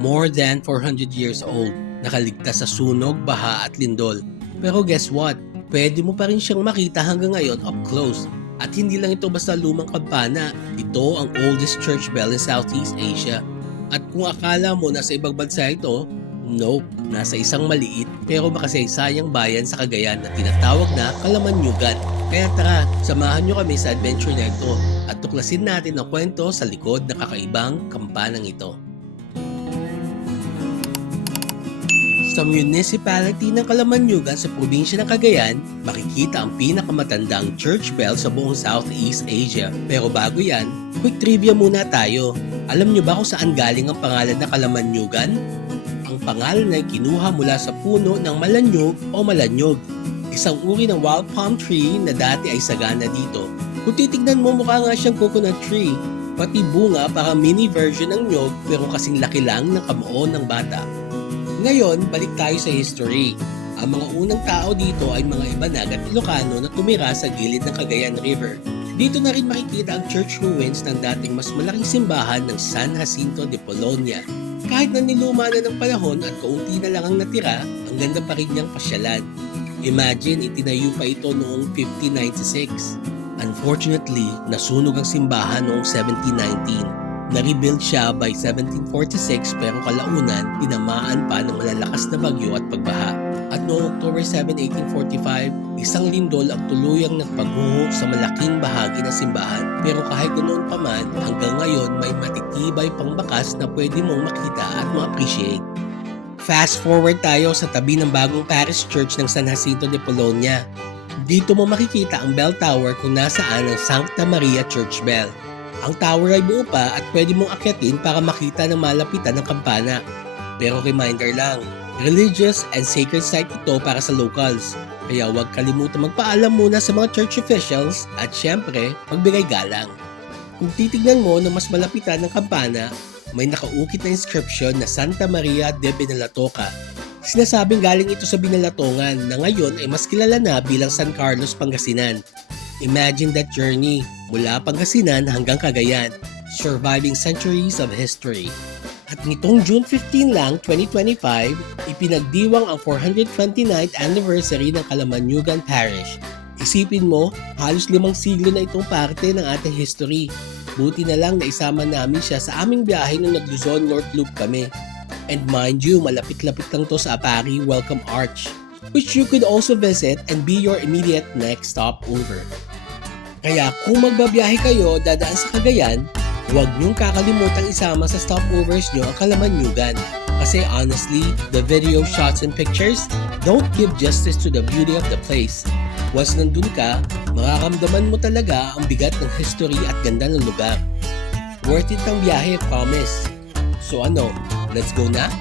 more than 400 years old, nakaligtas sa sunog, baha at lindol. Pero guess what? Pwede mo pa rin siyang makita hanggang ngayon up close. At hindi lang ito basta lumang kampana, ito ang oldest church bell in Southeast Asia. At kung akala mo nasa ibang bansa ito, nope, nasa isang maliit pero makasaysayang bayan sa Cagayan na tinatawag na Calamanyugan. Kaya tara, samahan nyo kami sa adventure na ito at tuklasin natin ang kwento sa likod ng kakaibang kampanang ito. Sa municipality ng Calamanyugan sa probinsya ng Cagayan, makikita ang pinakamatandang church bell sa buong Southeast Asia. Pero bago yan, quick trivia muna tayo. Alam nyo ba kung saan galing ang pangalan na Calamanyugan? Ang pangalan ay kinuha mula sa puno ng malanyog o malanyog, isang uri ng wild palm tree na dati ay sagana dito. Kung titignan mo, mukha nga siyang coconut tree, pati bunga para mini version ng nyog pero kasing laki lang ng kamao ng bata. Ngayon, balik tayo sa history. Ang mga unang tao dito ay mga Ibanag at Ilocano na tumira sa gilid ng Cagayan River. Dito na rin makikita ang church ruins ng dating mas malaking simbahan ng San Jacinto de Polonia. Kahit na niluma na ng panahon at kaunti na lang ang natira, ang ganda pa rin niyang pasyalan. Imagine, itinayo pa ito noong 1596. Unfortunately, nasunog ang simbahan noong 1719. Na-rebuild siya by 1746 pero kalaunan, tinamaan pa ng malalakas na bagyo at pagbaha. At noong October 7, 1845, isang lindol ang tuluyang nagpagguho sa malaking bahagi ng simbahan. Pero kahit ganoon pa man, hanggang ngayon may matitibay pang bakas na pwede mong makita at ma-appreciate. Fast forward tayo sa tabi ng bagong parish church ng San Jacinto de Polonia. Dito mo makikita ang bell tower kung nasaan ang Sancta Maria Church Bell. Ang tower ay buo pa at pwede mong akyatin para makita ng malapitan ng kampana. Pero reminder lang, religious and sacred site ito para sa locals. Kaya huwag kalimutan magpaalam muna sa mga church officials at syempre, magbigay galang. Kung titignan mo na mas malapitan ng kampana, may nakaukit na inscription na Santa Maria de Benalatoca. Sinasabing galing ito sa Binalatongan na ngayon ay mas kilala na bilang San Carlos, Pangasinan. Imagine that journey mula Pangasinan hanggang Cagayan, surviving centuries of history. At nitong June 15 lang, 2025, ipinagdiwang ang 429th anniversary ng Calamanyugan Parish. Isipin mo, halos 5 siglo na itong parte ng ating history. Buti na lang na isama namin siya sa aming biyahe nung nag-Luzon North Loop kami. And mind you, malapit-lapit lang to sa Apari Welcome Arch, which you could also visit and be your immediate next stopover. Kaya kung magbabiyahe kayo dadaan sa Cagayan, huwag niyong kakalimutang isama sa stopovers niyo ang Calamanyugan. Kasi honestly, the video shots and pictures don't give justice to the beauty of the place. Once nandun ka, makakamdaman mo talaga ang bigat ng history at ganda ng lugar. Worth it ang biyahe, promise. So ano, let's go na?